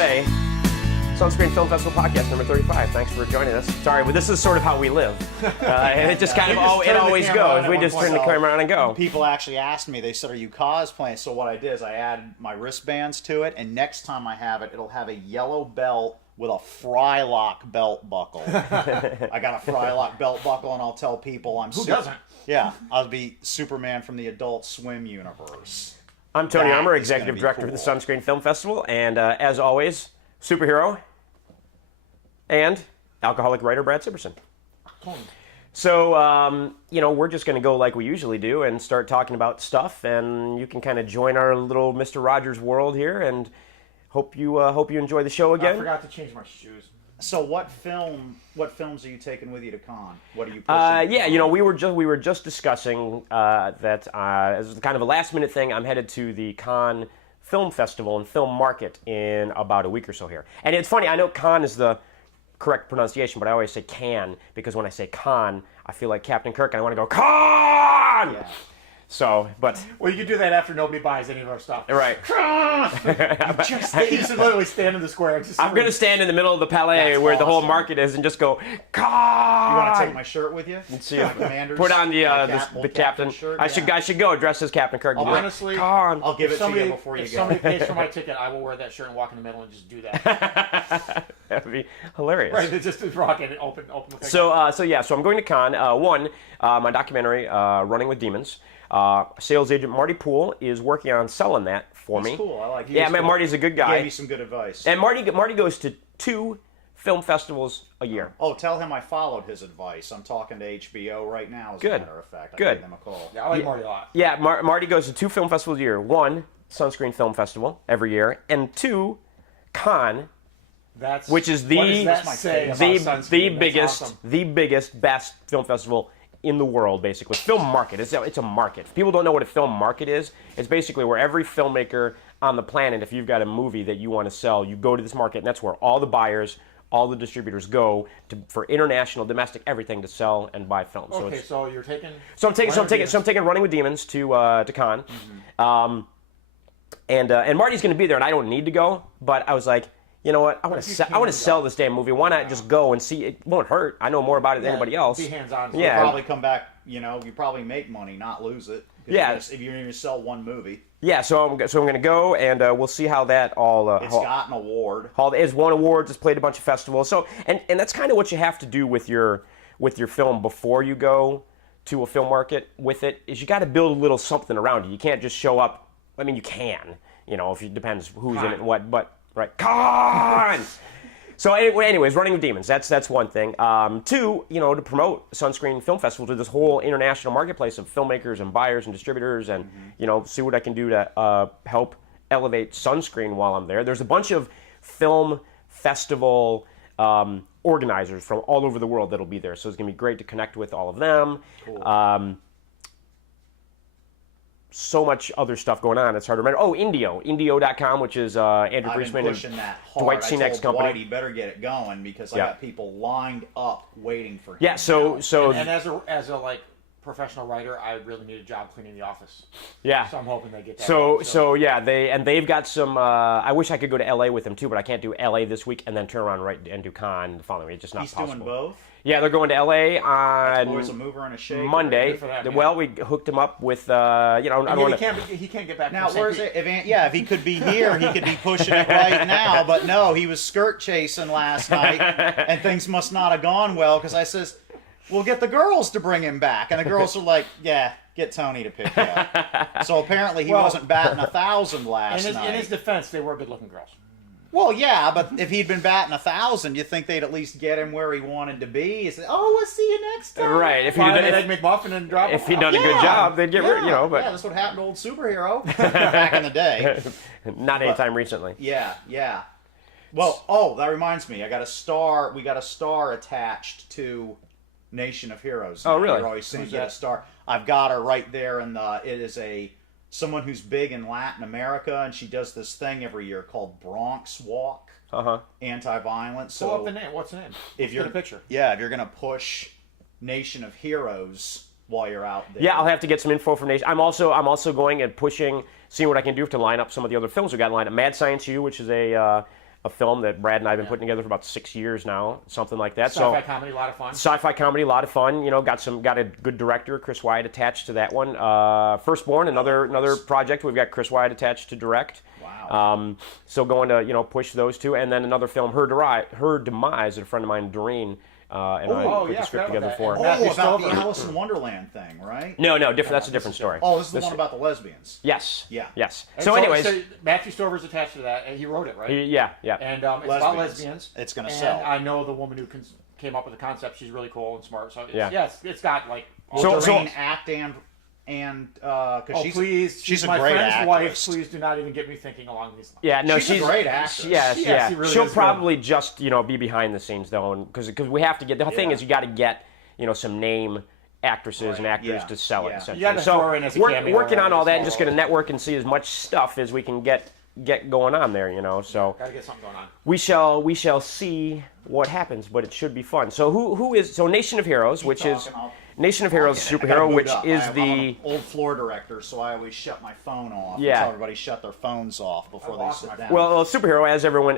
way. Sunscreen Film Festival podcast number 35. Thanks for joining us. Sorry, but this is sort of how we live. And it just kind of always goes. We just turn the camera on and go. People actually asked me, they said, are you cosplaying? So what I did is I added my wristbands to it, and next time I have it, it'll have a yellow belt with a Frylock belt buckle. I got a Frylock belt buckle, and I'll tell people I'm... Who doesn't? Yeah, I'll be Superman from the Adult Swim universe. I'm Tony Armour, Executive Director of the Sunscreen Film Festival, and as always, superhero and alcoholic writer Brad Siberson. So, we're just going to go like we usually do and start talking about stuff, and you can kind of join our little Mr. Rogers world here, and hope you enjoy the show again. I forgot to change my shoes. So what films are you taking with you to con? What are you pushing? We were just discussing that as kind of a last minute thing, I'm headed to the Cannes Film Festival and Film Market in about a week or so here. And it's funny, I know Cannes is the correct pronunciation, but I always say Cannes because when I say Cannes, I feel like Captain Kirk and I want to go Cannes! Yeah. So, but... Well, you can do that after nobody buys any of our stuff. Right. You should literally stand in the square. I'm going to stand in the middle of the Palais where the whole market is and just go, Cannes! You want to take my shirt with you? And see put on the captain shirt? I should go dressed as Captain Kirk. Honestly, I'll give it to you before you go. If somebody pays for my ticket, I will wear that shirt and walk in the middle and just do that. That would be hilarious. Right, it's just rock and open the thing. So I'm going to Cannes. My documentary, Running with Demons. Sales agent Marty Poole is working on selling that for me. That's cool. I like it. Yeah, man, Marty's a good guy. He gave me some good advice. And Marty goes to 2 film festivals a year. Oh, tell him I followed his advice. I'm talking to HBO right now, as a matter of fact. I gave them a call. Yeah, I like Marty a lot. Yeah, Marty goes to 2 film festivals a year. 1, Sunscreen Film Festival every year, and 2, Cannes. Which is the biggest, best film festival in the world, basically. Film market. It's a market. If people don't know what a film market is, it's basically where every filmmaker on the planet, if you've got a movie that you want to sell, you go to this market, and that's where all the buyers, all the distributors go for international, domestic, everything to sell and buy films. Okay, so you're taking. So I'm taking Running with Demons to Cannes, and Marty's going to be there, and I don't need to go, but I was like, you know what? I want to sell this damn movie. Why not just go and see? It won't hurt. I know more about it than anybody else. Be hands-on. You'll probably come back. You probably make money, not lose it. Yeah. If you're going to sell one movie. Yeah. So I'm going to go, and we'll see how that all. It's got an award. It's won awards. It's played a bunch of festivals. So and that's kind of what you have to do with your film before you go to a film market with it. Is you got to build a little something around it. You can't just show up. I mean, you can. If it depends who's in it and what, but. Right, Cannes! So anyways, Running with Demons, that's one thing. 2, to promote Sunscreen Film Festival to this whole international marketplace of filmmakers and buyers and distributors and, see what I can do to help elevate Sunscreen while I'm there. There's a bunch of film festival organizers from all over the world that'll be there, so it's going to be great to connect with all of them. Cool. So much other stuff going on. It's hard to remember. Oh, Indio.com, which is Andrew Priestman and Dwight Senek's company. Dwight, he better get it going because I got people lined up waiting for him. Yeah, so and as a professional writer, I really need a job cleaning the office. Yeah. So I'm hoping they get that. So they've got some. I wish I could go to LA with them too, but I can't do LA this week and then turn around and do Cannes the following week. It's just not possible. He's doing both. Yeah, they're going to LA on a mover and a shaker. Monday. That, well, we hooked him up with I don't want to. He can't get back. Now, where's it? If he could be here, he could be pushing it right now. But no, he was skirt chasing last night, and things must not have gone well because I says, "We'll get the girls to bring him back," and the girls are like, "Yeah, get Tony to pick you up." So apparently he wasn't batting 1,000 last night. In his defense, they were good-looking girls. Well, yeah, but if he'd been batting 1,000, you'd think they'd at least get him where he wanted to be. You say, "Oh, we'll see you next time." Right. If he'd done a good job, they'd get rid. But that's what happened to old superhero back in the day. Not anytime recently. Yeah. Well, that reminds me. We got a star attached to Nation of Heroes. Oh, really? You're always saying you get a star. I've got her right there, and it is someone who's big in Latin America, and she does this thing every year called Bronx Walk, anti-violence. Pull up the name. What's the name? If you're a picture. Yeah, if you're gonna push Nation of Heroes while you're out there. Yeah, I'll have to get some info from Nation. I'm also going and pushing, seeing what I can do to line up some of the other films we got lined up. Mad Science U, which is a a film that Brad and I have been putting together for about 6 years now, something like that. Sci-fi comedy, a lot of fun. Sci-fi comedy, a lot of fun. You know, got a good director, Chris Wyatt, attached to that one. Firstborn, another project we've got Chris Wyatt attached to direct. Wow. So going to push those two, and then another film, Her Demise, that a friend of mine, Doreen, and I put the script together for. Oh, about the Alice in Wonderland thing, right? No, different. That's a different story. Oh, this is the one about the lesbians. Yes. Yeah. Yes. And So, anyways, so Matthew Stover's attached to that, and he wrote it, right? yeah. And it's about lesbians. It's going to and sell. I know the woman who came up with the concept. She's really cool and smart. So it's got like. Will Doreen act and because she's a my great friend's actress. wife. Please do not even get me thinking along these lines. Yeah, no, she's a great actress. Yes, She really She'll is probably just be behind the scenes though, because we have to get the whole thing is you got to get some name actresses and actors to sell it. Essentially. You gotta so throw her in as a we're cameo working on or all that a and just small going to network and see as much stuff as we can get going on there. So Gotta get something going on. we shall see what happens, but it should be fun. So who is Nation of Heroes, which is Nation of Heroes superhero, which is I'm an old floor director, so I always shut my phone off. Yeah. And tell everybody shut their phones off before they sit down. Well, superhero,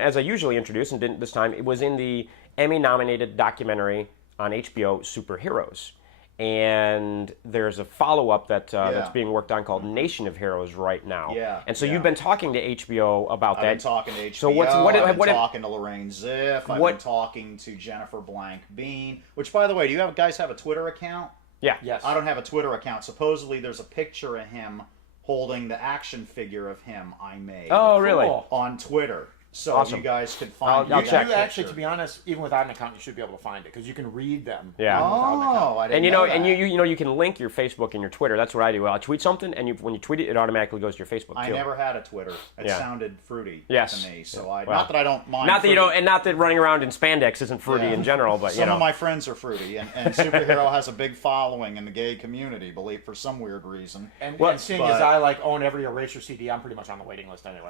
as I usually introduce and didn't this time, it was in the Emmy-nominated documentary on HBO, Superheroes. And there's a follow-up that's being worked on called Nation of Heroes right now. Yeah. And so you've been talking to HBO about that. I've been talking to HBO. So I've been talking to Lorraine Ziff. I've been talking to Jennifer Blank Bean. Which, by the way, do you guys have a Twitter account? Yeah. Yes. I don't have a Twitter account. Supposedly, there's a picture of him holding the action figure of him I made. Oh, really? Cool. On Twitter. So Awesome. you guys could find I'll check. You actually, to be honest, even without an account, you should be able to find it because you can read them. Yeah. Oh, I didn't And know that. and you can link your Facebook and your Twitter. That's what I do. I'll tweet something, and when you tweet it, it automatically goes to your Facebook. I too. never had a Twitter. It sounded fruity Yes. to me. So Well, not that I don't mind. Not that you fruity. don't, and not that running around in spandex isn't fruity in general, but Some of my friends are fruity, and Superhero has a big following in the gay community, for some weird reason. And seeing but- as I own every Erasure CD, I'm pretty much on the waiting list anyway.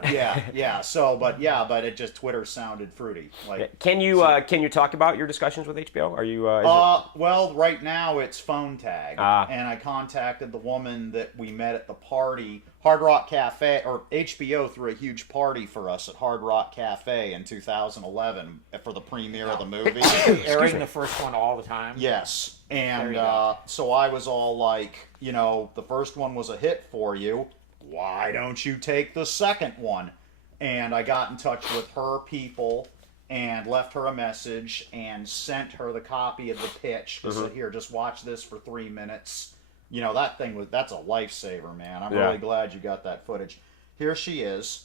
Yeah. So, but it just Twitter sounded fruity. Can you talk about your discussions with HBO? Are you? Well, right now it's phone tag, and I contacted the woman that we met at the party, Hard Rock Cafe, or HBO threw a huge party for us at Hard Rock Cafe in 2011 for the premiere of the movie. Airing the first one all the time. Yes, and There you go. so I was all like, the first one was a hit for you. Why don't you take the second one? And I got in touch with her people and left her a message and sent her the copy of the pitch. Said, here, just watch this for 3 minutes. That's a lifesaver, man. I'm really glad you got that footage. Here she is.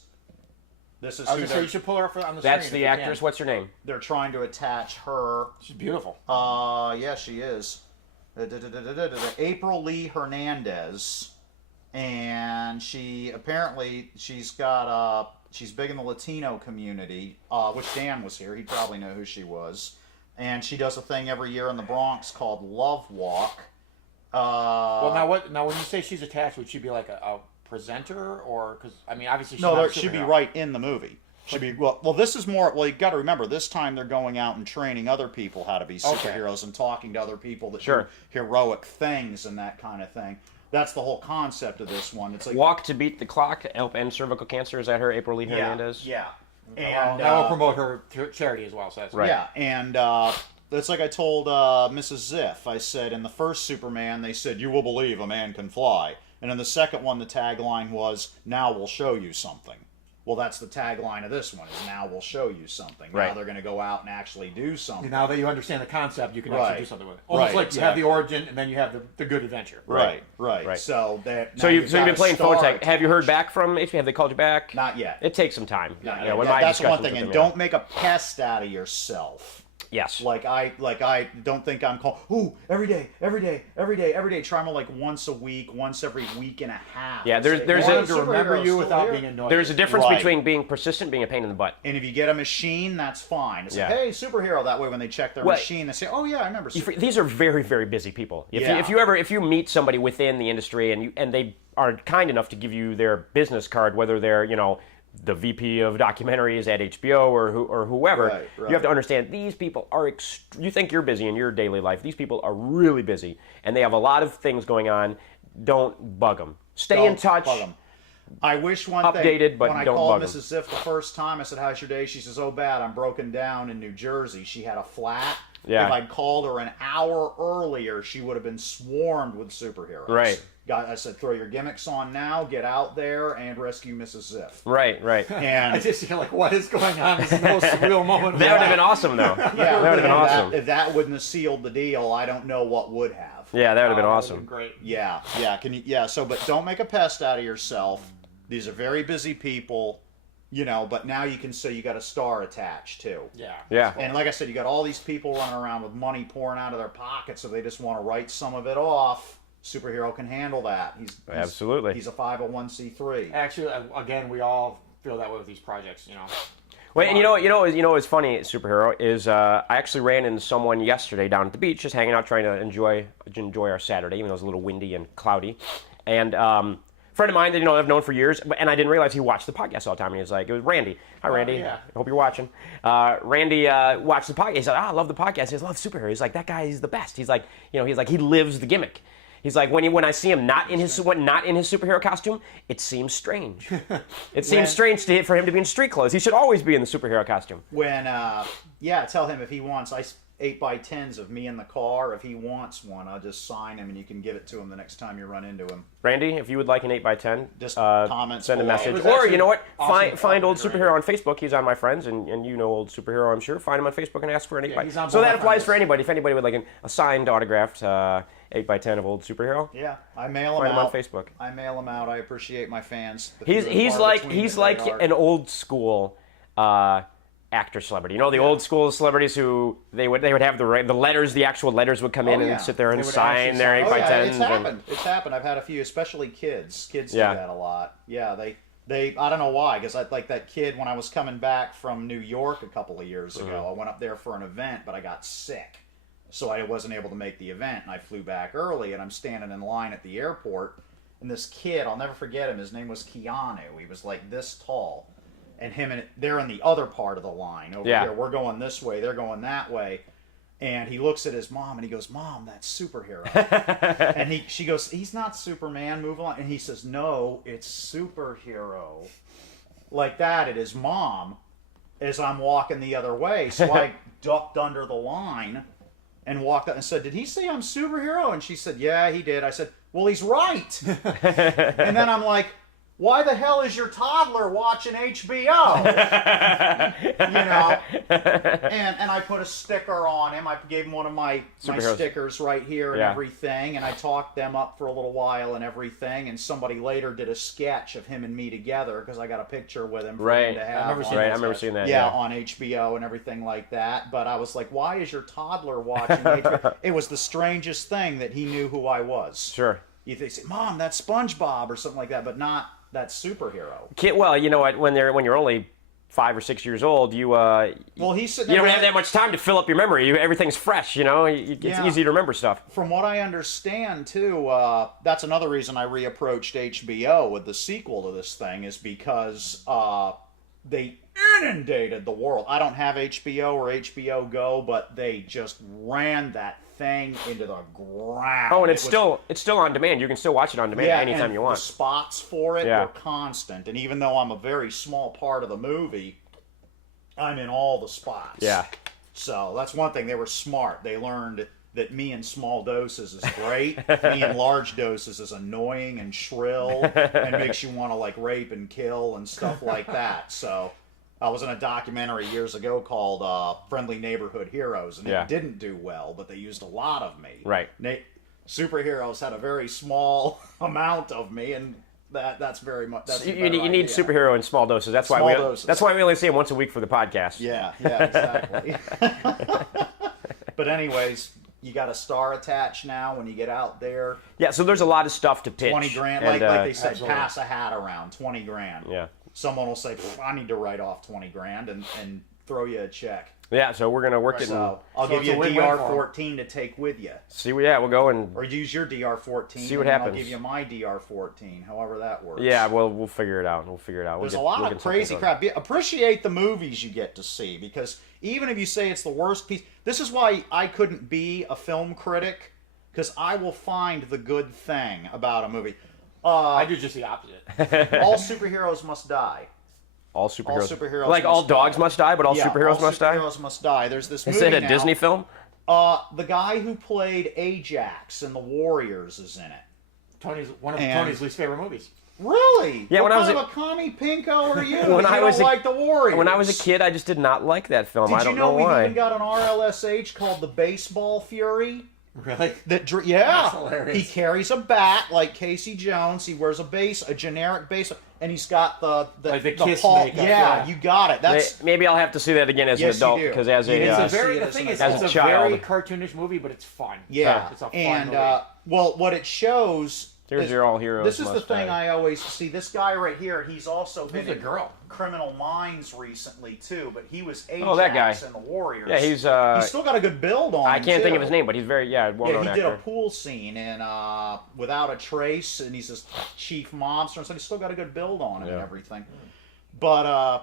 This is I was gonna say you should pull her up on the screen. That's if the you actress. can. What's her name? They're trying to attach her. She's beautiful. Yeah, she is. April Lee Hernandez. And she's got she's big in the Latino community, which Dan was here. He'd probably know who she was. And she does a thing every year in the Bronx called Love Walk. Well, now when you say she's attached, would she be like a presenter, or because obviously she's no, not a she'd be superhero. right in the movie. Should be well. This is more. Well, you got to remember this time they're going out and training other people how to be superheroes and talking to other people that do heroic things and that kind of thing. That's the whole concept of this one. It's like Walk to Beat the Clock to help end cervical cancer. Is that her, April Lee Hernandez? Yeah. And that will promote her charity as well. So that's Right. Yeah, and it's like I told Mrs. Ziff. I said in the first Superman, they said, "You will believe a man can fly," and in the second one, the tagline was, "Now we'll show you something." Well, that's the tagline of this one, is now we'll show you something. Right. Now they're going to go out and actually do something. Now that you understand the concept, you can Right. actually do something with it. Almost Right, like you have exactly. the origin, and then you have the good adventure. Right. Right. So you've been playing phone tag. Have you heard back from HBO? Have they called you back? Not yet. It takes some time. Not You yet. know, when my That's one discussions thing, with and them, don't make a pest out of yourself. Yes. Like I don't think I'm called. Ooh, every day. Try them like once a week, once every week and a half. Yeah, there's I wanted a to remember superhero's you still without here. being annoyed. there's a difference Right. between being persistent, being a pain in the butt. And if you get a machine, that's fine. It's Yeah. like, hey, superhero. That way, when they check their Well, machine, they say, oh yeah, I remember. These are very, very busy people. Yeah. If you meet somebody within the industry and they are kind enough to give you their business card, whether they're the VP of documentaries at HBO or whoever, Right. you have to understand these people are. You think you're busy in your daily life. These people are really busy, and they have a lot of things going on. Don't bug them. Stay in touch. Bug 'em. I wish one updated, thing. but when I don't called bug 'em. Mrs. Ziff the first time, I said, "How's your day?" She says, "Oh, bad. I'm broken down in New Jersey." She had a flat. Yeah. If I'd called her an hour earlier, she would have been swarmed with superheroes. Right. I said, "Throw your gimmicks on now. Get out there and rescue Mrs. Ziff." Right. I And just feel like, what is going on? This is the most surreal moment. That would have been awesome, though. yeah, that would have been awesome. If that wouldn't have sealed the deal, I don't know what would have. Yeah, that would have been Oh, awesome. Great. Yeah. Can you? Yeah. So, but don't make a pest out of yourself. These are very busy people, But now you can say you got a star attached too. Yeah. Yeah. And like I said, you got all these people running around with money pouring out of their pockets, so they just want to write some of it off. Superhero can handle that. Absolutely. He's a 501c3. Actually, again, we all feel that way with these projects. Well, and you know what's funny, superhero, is I actually ran into someone yesterday down at the beach, just hanging out, trying to enjoy our Saturday, even though it was a little windy and cloudy. And friend of mine that I've known for years, and I didn't realize he watched the podcast all the time. And he was like, it was Randy. Hi, Randy. Yeah. I hope you're watching. Randy watched the podcast. He said, I love the podcast. He says, I love superheroes. He's like, that guy is the best. He's like, he lives the gimmick. He's like, when I see him not in his superhero costume, it seems strange. It seems strange for him to be in street clothes. He should always be in the superhero costume. Tell him if he wants 8x10s of me in the car. If he wants one, I'll just sign him and you can give it to him the next time you run into him. Randy, if you would like an 8x10, just comment, send a below. message. was Or actually you know what? awesome Find Old comment, Superhero on Facebook. He's on my friends, and Old Superhero, I'm sure. Find him on Facebook and ask for an 8x10. he's on So both that my applies friends. for anybody. If anybody would like a signed, autographed 8x10 of Old Superhero, Yeah, I mail him find him out. on Facebook. I mail him out. I appreciate my fans. He's like an old school actor celebrity. The old school celebrities who they would have the letters, the actual letters would come in yeah. and sit there and They would sign actually their sign- 8x10s. It's happened. It's happened. I've had a few, especially kids. Kids do Yeah. that a lot. Yeah, they I don't know why, because like that kid when I was coming back from New York a couple of years ago. I went up there for an event, but I got sick, so I wasn't able to make the event, and I flew back early, and I'm standing in line at the airport, and this kid, I'll never forget him. His name was Keanu. He was like this tall. And they're in the other part of the line over Yeah. here. We're going this way, they're going that way. And he looks at his mom and he goes, "Mom, that's Superhero." And she goes, "He's not Superman, move on." And he says, "No, it's Superhero." Like that at his mom as I'm walking the other way. So I ducked under the line and walked up and said, "Did he say I'm Superhero?" And she said, "Yeah, he did." I said, "Well, he's right." And then I'm like, why the hell is your toddler watching HBO? And I put a sticker on him. I gave him one of my stickers right here and everything, and I talked them up for a little while and everything, and somebody later did a sketch of him and me together because I got a picture with him for him to have. I remember seeing that. Yeah, on HBO and everything like that. But I was like, why is your toddler watching HBO? It was the strangest thing that he knew who I was. Sure. You say, "Mom, that's SpongeBob," or something like that, but not that Superhero. Well, you know what? When you're only 5 or 6 years old, he's sitting you don't there have that much time to fill up your memory. Everything's fresh. It's easy to remember stuff. From what I understand, too, that's another reason I reapproached HBO with the sequel to this thing is because they inundated the world. I don't have HBO or HBO Go, but they just ran that thing into the ground. Oh, and it's still on demand. You can still watch it on demand anytime and you want. The spots for it Yeah. were constant, and even though I'm a very small part of the movie, I'm in all the spots. Yeah. So that's one thing. They were smart. They learned that me in small doses is great. Me in large doses is annoying and shrill and makes you want to rape and kill and stuff like that. So I was in a documentary years ago called Friendly Neighborhood Heroes, and it didn't do well, but they used a lot of me. Right. Superheroes had a very small amount of me, and that's very much. That's You need superhero in small doses. That's why That's why we only see him once a week for the podcast. Yeah, exactly. But anyways, you got a star attached now when you get out there. Yeah, so there's a lot of stuff to pitch. 20 grand, and, like they said, absolutely. pass a hat around, 20 grand. Yeah. Someone will say, "I need to write off 20 grand and throw you a check." Yeah, so we're gonna work it. So I'll So give it's you a a win-win for 'em. DR14 to take with you. See, we'll go and Or use your DR14. See what and then happens. I'll give you my DR14, however that works. we'll figure it out. There's a lot of crazy crap. Appreciate the movies you get to see, because even if you say it's the worst piece, this is why I couldn't be a film critic, because I will find the good thing about a movie. I do just the opposite. All superheroes must die. All superheroes. All superheroes like all must dogs die. must die, but all Yeah, superheroes all must die. Superheroes must die. There's this movie Is it a now. Disney film? The guy who played Ajax in the Warriors is in it. One of And- Tony's least favorite movies. Really? Yeah, what when I was kind of a commie pinko are you? When you I don't was a- like the Warriors. When I was a kid, I just did not like that film. I Did don't you know we've why. even got an RLSH called the Baseball Fury? Really? Yeah, That's hilarious. he carries a bat like Casey Jones. He wears a generic base, and he's got the Like the Kiss paw. makeup, Yeah, yeah. you got it. That's Maybe I'll have to see that again as Yes, an you adult do. because as a It's a It's a see very. it The as thing an is, adult. it's As a a child. very cartoonish movie, but it's fun. yeah. It's a fun and movie. well, what it shows. Here's is- your all heroes This is the must thing die. I always see. This guy right here, he's also been Who's the in girl? Criminal Minds recently too, but he was Ajax Oh, that guy. in the Warriors. Yeah, he's still got a good build on I him, can't think of too. his name, but he's very well-known Yeah, he did actor. a pool scene in Without a Trace, and he's this chief mobster, and so he's still got a good build on him and Yeah. everything. But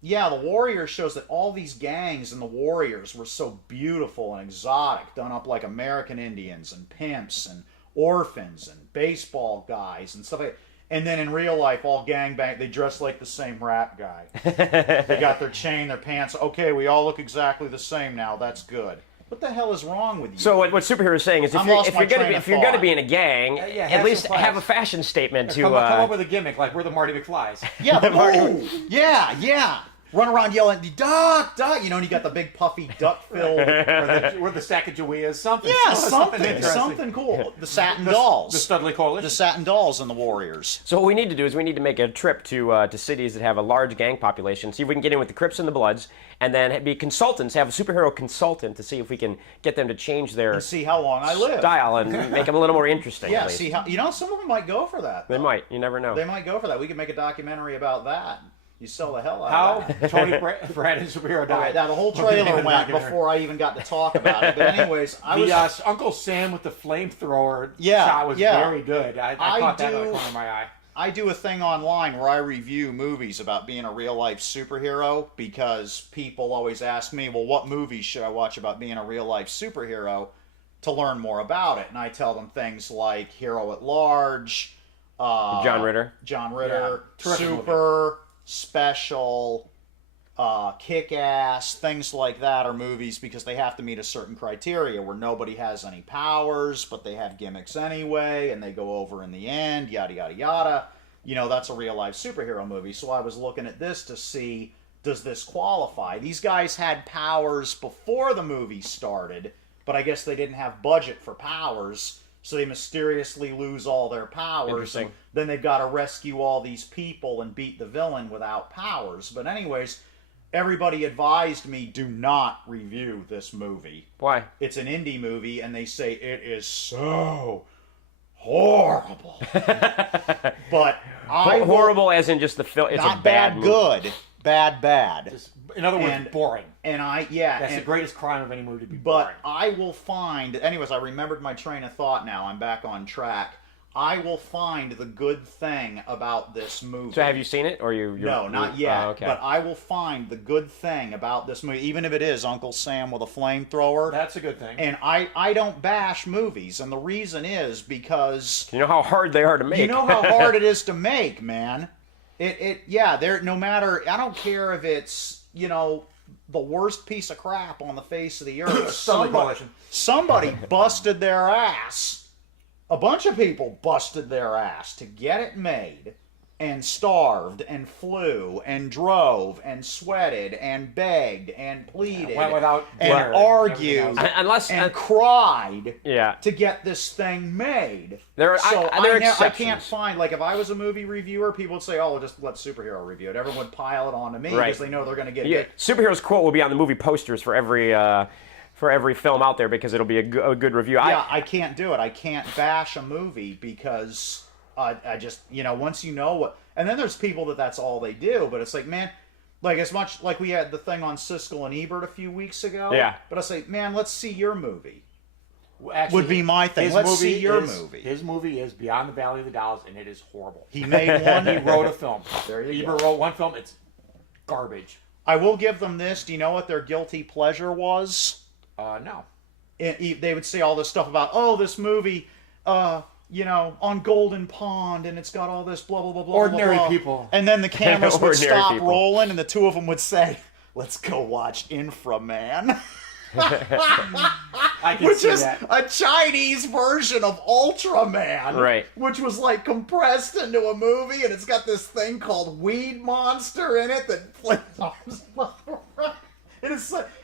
yeah, the Warriors shows that all these gangs in the Warriors were so beautiful and exotic, done up like American Indians and pimps and orphans and baseball guys and stuff like that. And then in real life, all gangbang, they dress like the same rap guy. They got their chain, their pants. Okay, we all look exactly the same now. That's good. What the hell is wrong with you? So what Superhero is saying is I'm lost my train of if you're gonna thought. be in a gang, yeah, at have least some have a class. fashion statement to. Come up with a gimmick like we're the Marty McFlys. Yeah, ooh, yeah. Run around yelling, duck, duck. You know, and you got the big puffy duck-filled. We're the Sacagaweas. Something. Yeah, interesting. something cool. The Satin The Dolls. Studley Coalition. The Satin Dolls and the Warriors. So what we need to do is we need to make a trip to cities that have a large gang population, see if we can get in with the Crips and the Bloods, and then be consultants, have a superhero consultant to see if we can get them to change their And see how long I live. style and make them a little more interesting. Yeah, at least. see how, you know, some of them might go for that. They though. might. You never know. They might go for that. We could make a documentary about that. You sell the hell out of How that. Tony Brad and superhero All died. right, now the whole We'll give trailer you the went documentary. before I even got to talk about it. But anyways, I was... The Uncle Sam with the flamethrower Yeah, shot was yeah. very good. I caught that out of the corner of my eye. I do a thing online where I review movies about being a real life superhero because people always ask me, well, what movies should I watch about being a real life superhero to learn more about it? And I tell them things like Hero at Large, John Ritter. John Ritter, Yeah, terrific Super, Special, Kick-Ass, things like that are movies because they have to meet a certain criteria where nobody has any powers, but they have gimmicks anyway, and they go over in the end, yada, yada, yada. You know, that's a real-life superhero movie. So I was looking at this to see, does this qualify? These guys had powers before the movie started, but I guess they didn't have budget for powers, so they mysteriously lose all their powers. Interesting. And then they've got to rescue all these people and beat the villain without powers. But anyways, everybody advised me, do not review this movie. Why? It's an indie movie, and they say it is so horrible. But I will- Horrible as in just the film. It's not a bad movie. good, bad. Just, in other words, And- boring. And That's and, the greatest crime of any movie to be But boring. I will find, anyways, I remembered my train of thought now. I'm back on track. I will find the good thing about this movie. So have you seen it, or you're No, not yet. Oh, okay. But I will find the good thing about this movie, even if it is Uncle Sam with a flamethrower. That's a good thing. And I don't bash movies, and the reason is because you know how hard they are to make. you know how hard it is to make, man. They're no matter. I don't care if it's the worst piece of crap on the face of the earth. Studley Coalition. Somebody busted their ass. A bunch of people busted their ass to get it made, and starved, and flew, and drove, and sweated, and begged, and pleaded, Went without and dinner and argued, everything else. Unless and cried yeah. to get this thing made. There are- So there are I can't exceptions. find, like, if I was a movie reviewer, people would say, oh, well, just let superhero review it. Everyone would pile it onto me Right. because they know they're going to get Yeah, it. superheroes quote will be on the movie posters for every film out there because it'll be a good review. Yeah, I can't do it. I can't bash a movie because I just, once you know what... And then there's people that's all they do, but it's like, man... Like, as much like we had the thing on Siskel and Ebert a few weeks ago. Yeah. But I say, man, let's see your movie. Actually, would be my thing. his Let's movie see your is- movie. His movie is Beyond the Valley of the Dolls, and it is horrible. He made one. He wrote a film. There you Ebert go. wrote one film. It's garbage. I will give them this. Do you know what their guilty pleasure was? No. They would say all this stuff about, oh, this movie, on Golden Pond, and it's got all this blah, blah, blah, blah, Ordinary blah, blah. people. And then the cameras would Ordinary stop people. rolling, and the two of them would say, let's go watch Inframan. I can Which see is that. a Chinese version of Ultraman. Right. Which was like compressed into a movie, and it's got this thing called Weed Monster in it that flips arms left and right.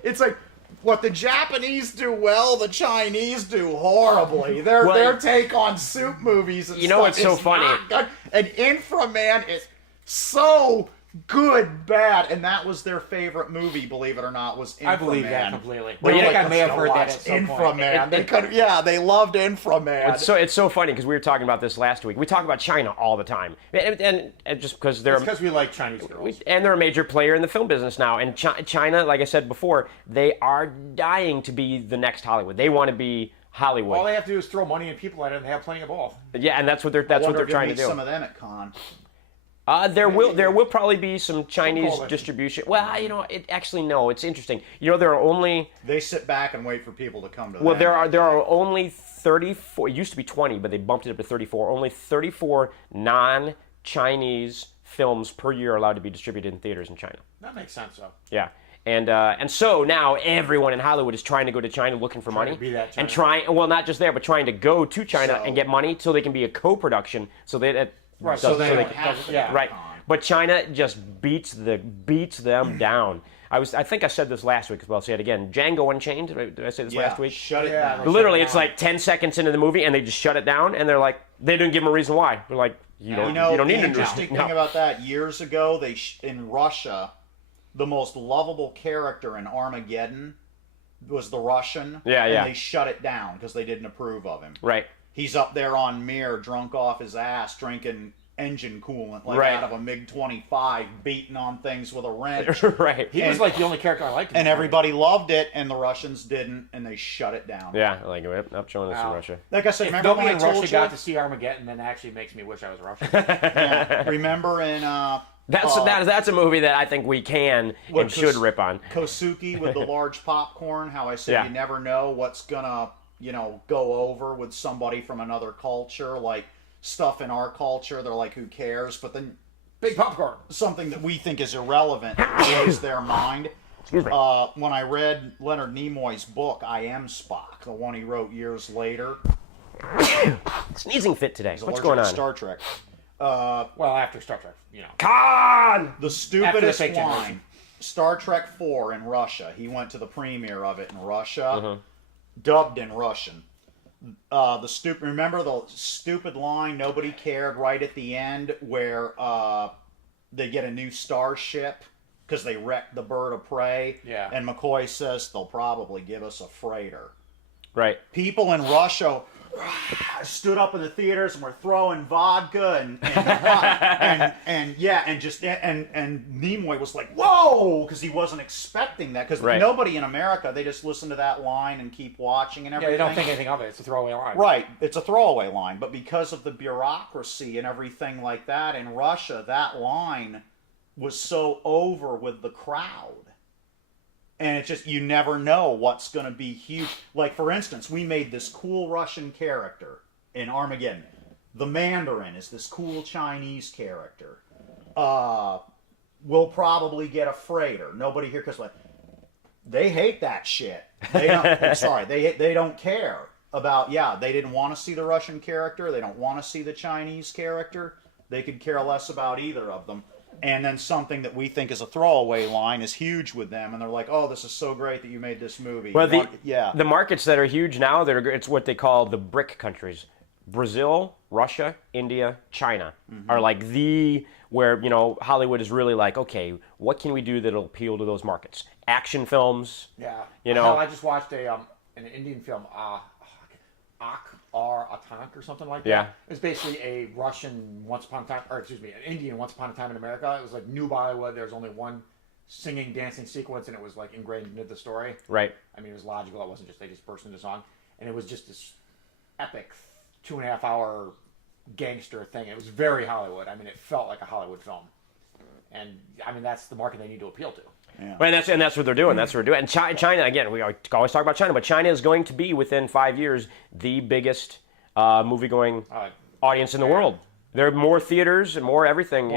It's like what the Japanese do well, the Chinese do horribly. Their take on soup movies and stuff what's so is funny? not good. And Inframan is so good, bad, and that was their favorite movie, believe it or not, was Inframan. I believe that completely. They I were think like, I may "Let's have go heard that watch at some point. Inframan. They loved Inframan. It's so funny because we were talking about this last week. We talk about China all the time, and just because they're It's because we like Chinese girls. and they're a major player in the film business now. And China, like I said before, they are dying to be the next Hollywood. They want to be Hollywood. All they have to do is throw money and people at it, and they have plenty of both. Yeah, and that's what they're trying to do. Some of them at con. There will probably be some Chinese coalition. distribution. Well, no. It's interesting. There are only They sit back and wait for people to come to them. well, there are only 34. It used to be 20, but they bumped it up to 34. Only 34 non-Chinese films per year are allowed to be distributed in theaters in China. That makes sense, though. Yeah. And so now everyone in Hollywood is trying to go to China looking for money. to be that China. And not just there, but trying to go to China So- and get money so they can be a co-production. So they Right, so so they they don't can- have to, yeah. Right. But China just beats them down. I think I said this last week as well. I'll say it again. Django Unchained. Did I say this last week? Shut it Yeah, down. Literally, it's like 10 seconds into the movie, and they just shut it down, and they're like, they didn't give them a reason why. They're like, you don't need the to interesting thing about that, years ago, in Russia, the most lovable character in Armageddon was the Russian. Yeah, yeah. And they shut it down because they didn't approve of him. Right. He's up there on Mir, drunk off his ass, drinking engine coolant Right. out of a MiG-25, beating on things with a wrench. Right. He was like the only character I liked. in And the everybody loved it, and the Russians didn't, and they shut it down. Yeah, like, not showing this in Wow. Russia. Like I said, If remember nobody when I in told Russia you? got to see Armageddon, then actually makes me wish I was Russian. Yeah, remember in That's a movie that I think we can What, and should rip on. Kosuke with the large popcorn, how I said Yeah. you never know what's gonna, go over with somebody from another culture, like stuff in our culture, they're like, who cares? But then Big popcorn. something that we think is irrelevant blows their mind. Excuse me. When I read Leonard Nimoy's book, I Am Spock, the one he wrote years later, Sneezing fit today. he's What's allergic going to on? Star Trek. Well, after Star Trek, Con! The stupidest fake line, generation. Star Trek 4 in Russia. He went to the premiere of it in Russia, Uh-huh. dubbed in Russian. Remember the stupid line nobody cared right at the end where they get a new starship because they wrecked the bird of prey. Yeah. And McCoy says they'll probably give us a freighter. Right. People in Russia stood up in the theaters and were throwing vodka and Nimoy was like, whoa, because he wasn't expecting that, because Right. nobody in America, they just listen to that line and keep watching and yeah, everything. they don't think anything of it. It's a throwaway line. Right, it's a throwaway line, but because of the bureaucracy and everything like that in Russia, that line was so over with the crowd. And it's just, you never know what's going to be huge. Like, for instance, we made this cool Russian character in Armageddon. The Mandarin is this cool Chinese character. We'll probably get a freighter. Nobody here, because like, they hate that shit. They don't, I'm sorry, they don't care about, they didn't want to see the Russian character. They don't want to see the Chinese character. They could care less about either of them. And then something that we think is a throwaway line is huge with them, and they're like, "Oh, this is so great that you made this movie." Well, the markets that are huge now, it's what they call the BRIC countries. Brazil, Russia, India, China are like where, Hollywood is really like, okay, what can we do that'll appeal to those markets? Action films. Yeah. You know. Hell, I just watched an Indian film, Atank or something like that. Yeah. It's basically a Russian an Indian Once Upon a Time in America. It was like new Bollywood. There was only one singing, dancing sequence, and it was like ingrained into the story. Right. I mean, it was logical. It wasn't just they just burst into song, and it was just this epic 2.5 hour gangster thing. It was very Hollywood. I mean, it felt like a Hollywood film, and I mean that's the market they need to appeal to. Yeah. Well, and that's what they're doing. That's what they're doing. And China, again, we always talk about China, but China is going to be, within 5 years, the biggest movie-going audience in the world. There are more theaters and more everything,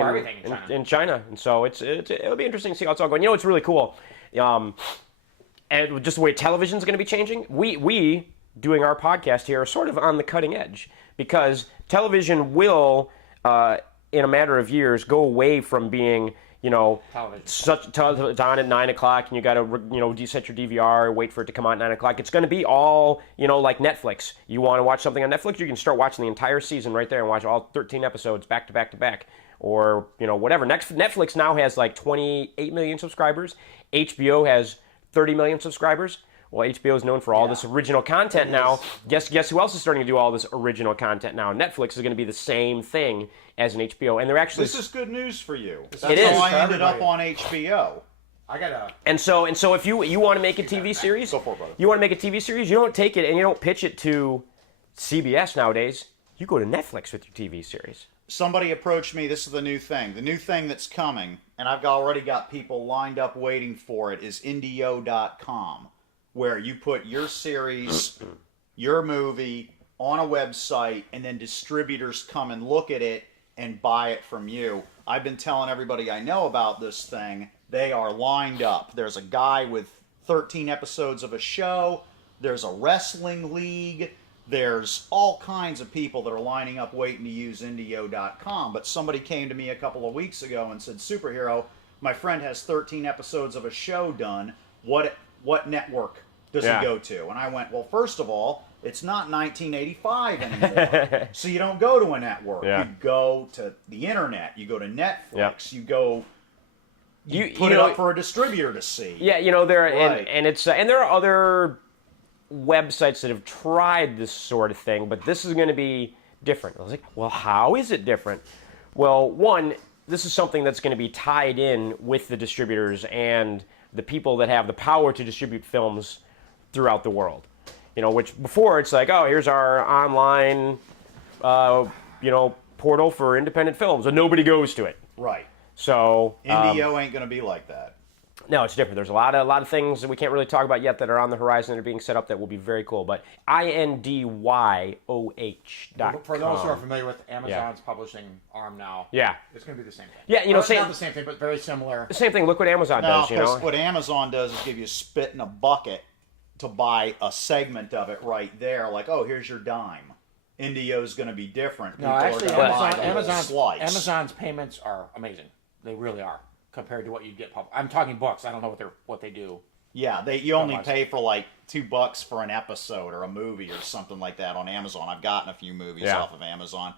in China. And so it'll be interesting to see how it's all going. You know, it's really cool. And just the way television's going to be changing. We doing our podcast here are sort of on the cutting edge because television will, in a matter of years, go away from being, you know, it's on at 9 o'clock and you got to, you know, set your DVR, wait for it to come out at 9 o'clock. It's going to be all, you know, like Netflix. You want to watch something on Netflix, you can start watching the entire season right there and watch all 13 episodes back to back to back. Or, you know, whatever. Netflix now has like 28 million subscribers. HBO has 30 million subscribers. Well, HBO is known for all this original content now. Guess who else is starting to do all this original content now? Netflix is going to be the same thing as an HBO, and they're actually. This is good news for you. It is. I ended up on HBO. And so if you want to make a TV series, Go for it, brother. You want to make a TV series, you don't take it and you don't pitch it to CBS nowadays. You go to Netflix with your TV series. Somebody approached me. This is the new thing. The new thing that's coming, and I've already got people lined up waiting for it, is Indio.com, where you put your series, your movie on a website, and then distributors come and look at it and buy it from you. I've been telling everybody I know about this thing. They are lined up. There's a guy with 13 episodes of a show. There's a wrestling league. There's all kinds of people that are lining up waiting to use Indio.com. But somebody came to me a couple of weeks ago and said, Superhero, my friend has 13 episodes of a show done. What network does he go to? And I went, well, first of all, it's not 1985 anymore. So you don't go to a network. You go to the internet. You go to Netflix. You go... You put it up for a distributor to see. Yeah, you know, and there are other websites that have tried this sort of thing, but this is going to be different. I was like, well, how is it different? Well, one, this is something that's going to be tied in with the distributors and the people that have the power to distribute films throughout the world. You know, which before it's like, oh, here's our online, you know, portal for independent films, and nobody goes to it. Right. So Indio ain't going to be like that. No, it's different. There's a lot of things that we can't really talk about yet that are on the horizon that are being set up that will be very cool. But INDYOH.com. For those who are familiar with Amazon's publishing arm now, it's going to be the same thing. Yeah, you know, not the same thing, but very similar. The same thing. Look what Amazon does. You know, what Amazon does is give you spit in a bucket to buy a segment of it right there. Like, oh, here's your dime. Indio's going to be different. No, actually, Amazon's payments are amazing. They really are. Compared to what you'd get I'm talking books. I don't know what they do. Yeah, you only pay for like $2 for an episode or a movie or something like that on Amazon. I've gotten a few movies off of Amazon.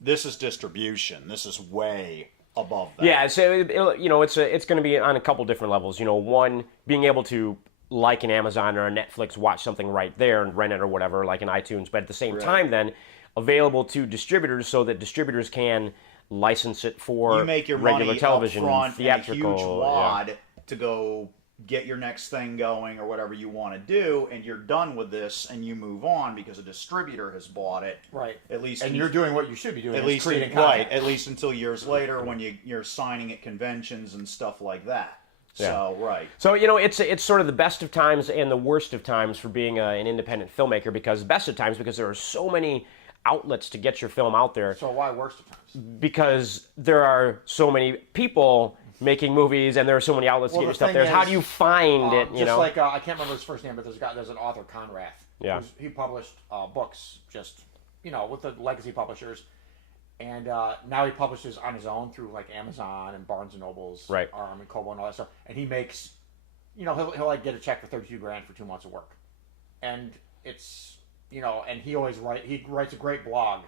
This is distribution. This is way above that. Yeah, so you know, it's going to be on a couple different levels. You know, one, being able to, like an Amazon or a Netflix, watch something right there and rent it or whatever, like an iTunes, but at the same time then available to distributors so that distributors can license it for you make your regular money television, up front theatrical, and a huge wad to go get your next thing going or whatever you want to do, and you're done with this and you move on because a distributor has bought it. Right. At least, and you're doing what you should be doing. At least, creating content. At least until years later when you're signing at conventions and stuff like that. So So you know, it's sort of the best of times and the worst of times for being an independent filmmaker, because best of times because there are so many outlets to get your film out there. So why worst of times? Because there are so many people making movies, and there are so many outlets to get your stuff there. How do you find it? You know, like I can't remember his first name, but there's an author, Conrad. Yeah. He published books, just with the legacy publishers, and now he publishes on his own through like Amazon and Barnes and Nobles, Arm and Kobo and all that stuff. And he makes, he'll like get a check for $32,000 for 2 months of work, and it's. And he writes a great blog,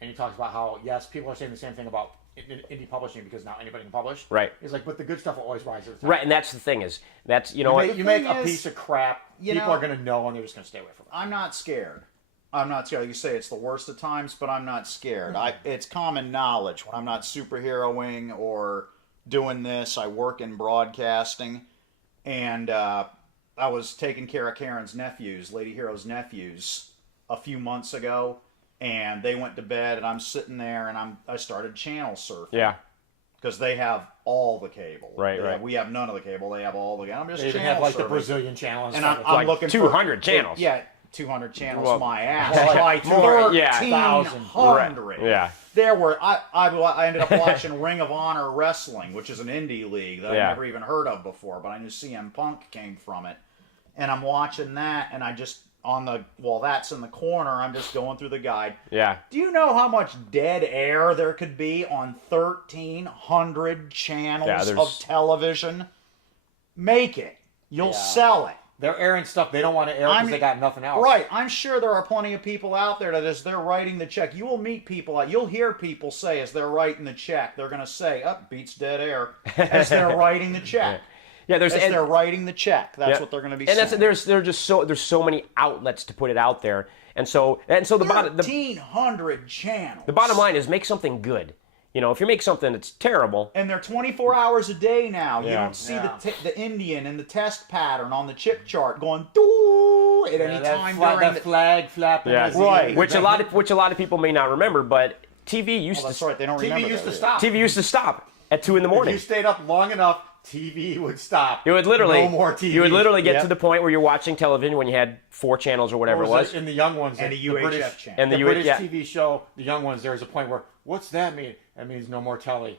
and he talks about how, yes, people are saying the same thing about indie publishing because now anybody can publish. Right. He's like, but the good stuff will always rise to the top. Right, and that's the thing is, you make a piece of crap, people are going to know, and they're just going to stay away from it. I'm not scared. You say it's the worst of times, but I'm not scared. It's common knowledge. When I'm not superheroing or doing this, I work in broadcasting, and I was taking care of Karen's nephews, Lady Hero's nephews, a few months ago, and they went to bed, and I'm sitting there, and I started channel surfing. Yeah. Because they have all the cable. Right. We have none of the cable. They have all the cable. I'm just they even channel have like surfing. the Brazilian channel. And I'm like looking 200 channels. Yeah, 200 channels Well, my ass. more Try like more, yeah. 1,300. Yeah. There were I ended up watching Ring of Honor Wrestling, which is an indie league that Yeah. I never even heard of before, but I knew CM Punk came from it. And I'm watching that, and I just while that's in the corner, I'm just going through the guide. Yeah. Do you know how much dead air there could be on 1,300 channels of television? Make it. You'll sell it. They're airing stuff they don't want to air because they got nothing else. Right. I'm sure there are plenty of people out there that as they're writing the check, you will meet people, you'll hear people say as they're writing the check, they're going to say, beats dead air, as they're writing the check. Yeah, they're writing the check. That's what they're going to be saying. And there's so many outlets to put it out there. And so the 1,300 channels. The bottom line is make something good. You know, if you make something that's terrible, and they're 24 hours a day now. You Yeah. don't see the Indian and the test pattern on the chip chart going doo at any time during that flag flapping. Right. which a lot of people may not remember, but TV used That's to right. They don't remember. TV used that. to stop. TV used to stop at 2 a.m. If you stayed up long enough, TV would stop. It would literally no more TV. You would literally get to the point where you're watching television when you had 4 channels or whatever it was. In the young ones, And a the UHF British, channel. And the British yeah. TV show, the young ones. There's a point where, what's that mean? That means no more telly.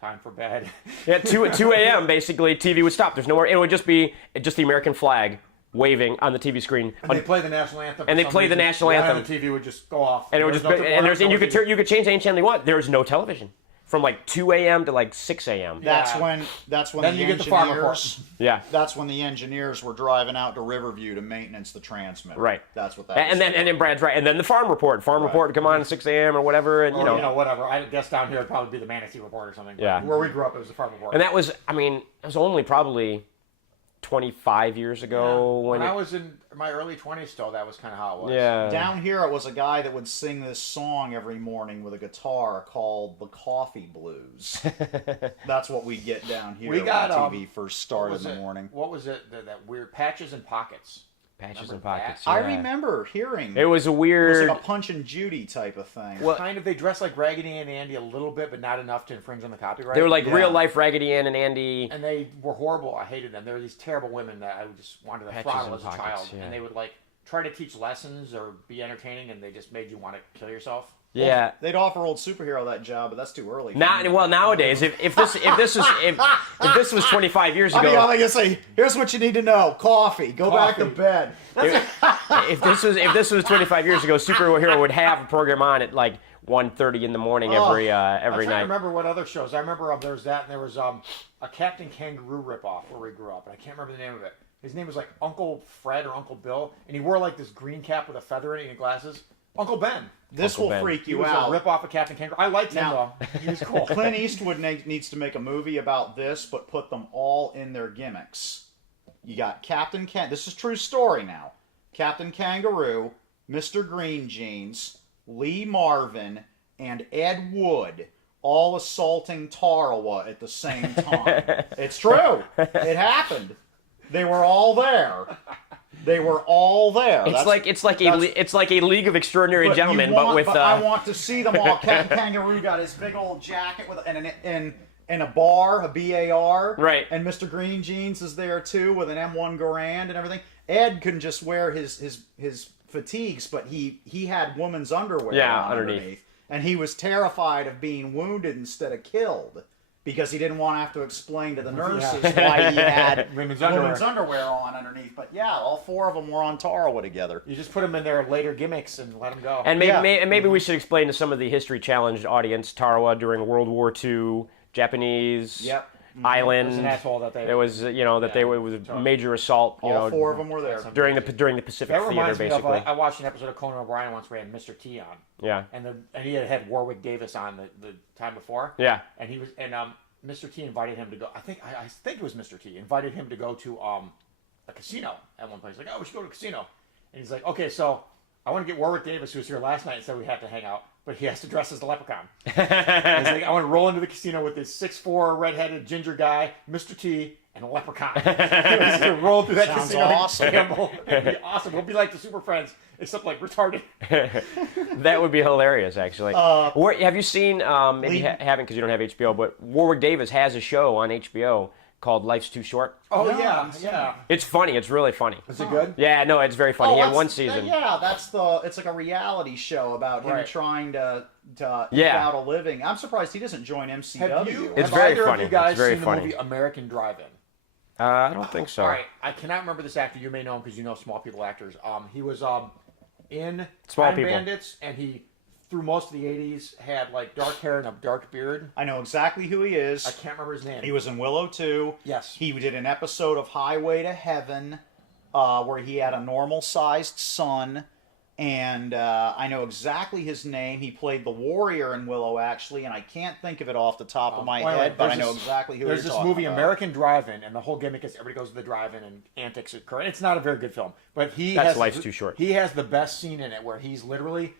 Time for bed. Yeah, 2 a.m. basically TV would stop. There's no more. It would just be the American flag waving on the TV screen. And they play the national anthem. And they play the national anthem. The TV would just go off. And it would you could change any channel you want. There's no television from like 2 a.m. to like 6 a.m. That's when Then the you get the farm engineers. Yeah. That's when the engineers were driving out to Riverview to maintenance the transmitter. Right. That's what that. And then Brad's right. And then the farm report would come on at 6 a.m. or whatever. And whatever. I guess down here it'd probably be the Manatee Report or something. Yeah. Where we grew up, it was the farm report. And that was, it was only probably 25 years ago when I was in my early 20s still, that was kind of how it was. Yeah. Down here, it was a guy that would sing this song every morning with a guitar called the Coffee Blues. That's what we get down here We got, when TV first started in the morning. What was it? That weird Patches and Pockets. Patches and Pockets. I yeah. remember hearing It was a it was weird. like a Punch and Judy type of thing. Well, Kind of, they dressed like Raggedy Ann and Andy a little bit, but not enough to infringe on the copyright. They were like Yeah. real life Raggedy Ann and Andy. And they were horrible. I hated them. They were these terrible women that I just wanted to Patches throttle and as a Pockets, child. yeah. And they would like try to teach lessons or be entertaining, and they just made you want to kill yourself. Yeah. They'd offer old superhero that job, but that's too early. Nowadays, if this was 25 years ago, I'm gonna say, here's what you need to know: coffee. Go back to bed. if this was 25 years ago, superhero would have a program on at like 1:30 in the morning every I'm trying night. to remember what other shows. I remember there was that, and there was a Captain Kangaroo ripoff where we grew up, and I can't remember the name of it. His name was like Uncle Fred or Uncle Bill, and he wore like this green cap with a feather in it and glasses. Uncle Ben. This Uncle will Ben. freak He you was out. a ripoff of Captain Kangaroo. I liked him Now- though. He was cool. Clint Eastwood needs to make a movie about this, but put them all in their gimmicks. You got Captain This is true story now. Captain Kangaroo, Mr. Green Jeans, Lee Marvin, and Ed Wood all assaulting Tarawa at the same time. It's true. It happened. They were all there. They were all there. It's like a League of Extraordinary Gentlemen, but I want to see them all. Captain Kangaroo got his big old jacket with and a bar, a BAR, Right. And Mr. Green Jeans is there too with an M1 Garand and everything. Ed couldn't just wear his fatigues, but he had woman's underwear on underneath, and he was terrified of being wounded instead of killed. Because he didn't want to have to explain to the nurses why he had Women's underwear on underneath. But yeah, all 4 of them were on Tarawa together. You just put them in their later gimmicks and let them go. And maybe we should explain to some of the history challenged audience Tarawa during World War II, Japanese island. It was an asshole that they. It was it was a major assault. All 4 of them were there. during the Pacific That Theater, reminds me basically. of I watched an episode of Conan O'Brien once where he had Mr. T on. Yeah. And he had Warwick Davis on the time before. Yeah. And he was Mr. T invited him to go. I think it was Mr. T invited him to go to a casino at one place. Like, oh, we should go to a casino. And he's like, okay, so I want to get Warwick Davis, who was here last night, and said we have to hang out, but he has to dress as the leprechaun. And he's like, I want to roll into the casino with this 6'4" redheaded ginger guy, Mr. T, and a leprechaun. He's going to roll through that Sounds casino awesome. and gamble. It'd be awesome. We'll be like the Super Friends, except like retarded. That would be hilarious, actually. Have you seen, maybe you haven't because you don't have HBO, but Warwick Davis has a show on HBO called Life's Too Short. Oh No, yeah, yeah. It's funny. It's really funny. Is it good? Yeah, no, it's very funny. He had that's- one season. it's like a reality show about him Right. trying to eke Yeah. out a living. I'm surprised he doesn't join MCW. Have you? It's have very either funny. Of you guys It's very seen funny. the movie American Drive-In? I don't think so. All right, I cannot remember this actor. You may know him because you know Small People actors. He was in Small Time People. Bandits, and he through most of the '80s had like dark hair and a dark beard. I know exactly who he is. I can't remember his name. He was in Willow 2. Yes. He did an episode of Highway to Heaven where he had a normal-sized son. And I know exactly his name. He played the warrior in Willow, actually, and I can't think of it off the top of my Wait, head, but I there's know this- exactly who There's you're this talking movie about. American Drive-In, and the whole gimmick is everybody goes to the drive-in and antics occur. And it's not a very good film, but That's Life's Too Short. He has the best scene in it where he's literally